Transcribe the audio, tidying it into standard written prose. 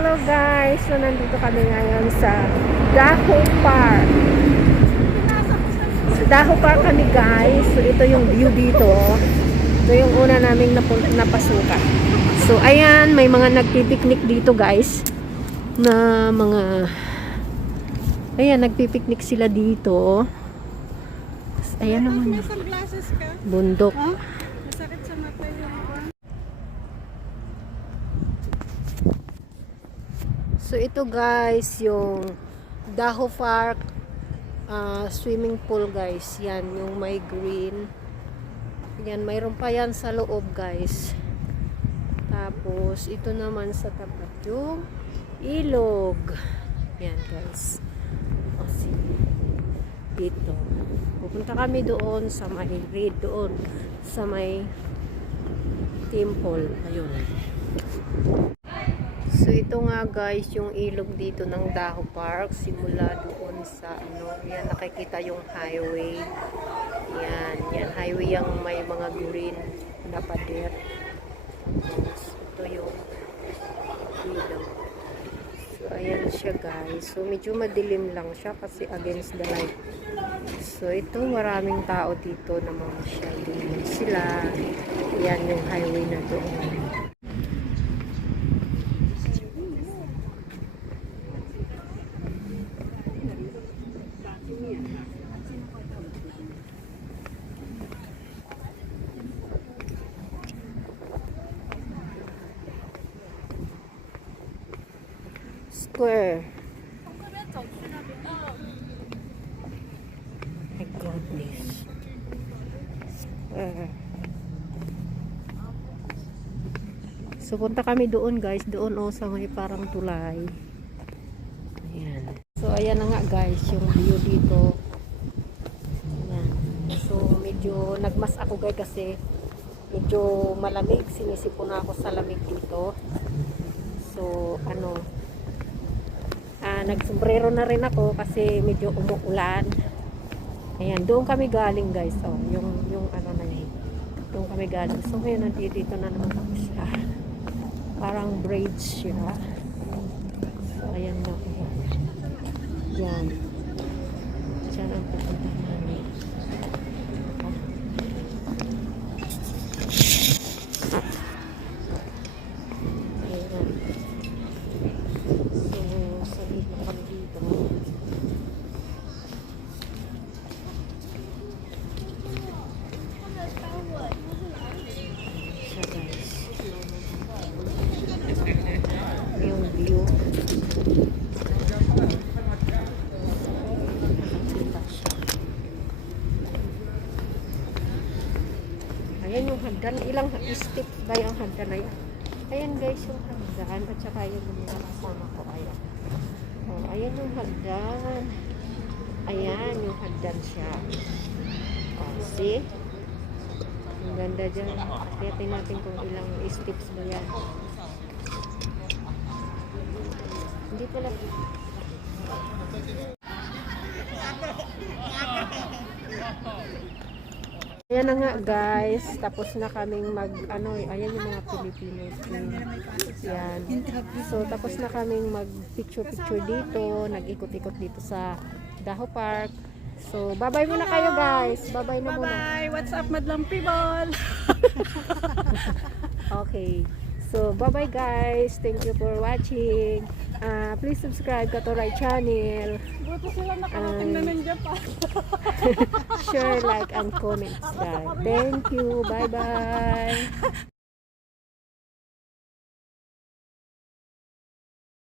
Hello guys, so nandito kami ngayon sa Daho Park. Sa Daho Park kami guys. So ito yung view dito. Ito yung una naming napasukan. So ayan, may mga nagpipiknik dito guys. Na mga ayan, nagpipiknik sila dito. Ayan naman. Bundok. Masakit sa mata yung... So ito guys, yung Daho Park swimming pool guys. Yan, yung may green. Yan, mayroon pa yan sa loob guys. Tapos, ito naman sa tapat yung ilog. Yan guys. O, sige. Dito. Pupunta kami doon sa may reed doon. Sa may temple. Ayun. So ito nga guys yung ilog dito ng Daho Park, simula doon sa ano, yan nakikita yung highway. Yan highway yung may mga green na pader. Ito yung ilog. So ayan siya guys. So medyo madilim lang siya kasi against the light. So ito maraming tao dito na mamasyal din sila. Yan yung highway na doon. Square. My goodness. Square. So punta kami doon guys, doon sa may parang tulay. Ayan. So ayan na nga guys yung view dito. Ayan. So medyo nagmas ako guys kasi medyo malamig, sinisipon na ako sa lamig dito. So ano, nagsombrero na rin ako kasi medyo umuulan. Ayan, doon kami galing guys. Oh, yung ano na yun. Doon kami galing. So ngayon nandito na naman kami sa parang bridge siya. So ayan na. Yan. Diyan ang pupunta namin. Yung view. Ayan yung hagdan. Ilang steps ba yung hagdan na yan? Ayan guys yung hagdan. At saka yung mga kasama ko. Ayan. Oh, ayan yung hagdan. Ayan yung hagdan siya. Oh, see? Ang ganda dyan. Tiyatin natin kung ilang steps ba yan. Hindi pala. Ayan na nga guys. Tapos na kaming ano, ayan yung mga Pilipinos. Yan. So tapos na kaming mag picture dito. Nag-ikot-ikot dito sa Daho Park. So bye-bye muna kayo guys. Bye-bye na muna. Bye-bye! What's up, madlang people? Okay. So, bye-bye guys. Thank you for watching. Please subscribe to Ray channel. Buto sila nakarating na nandiyan pa. Share, like, and comment guys. Thank you. Bye-bye.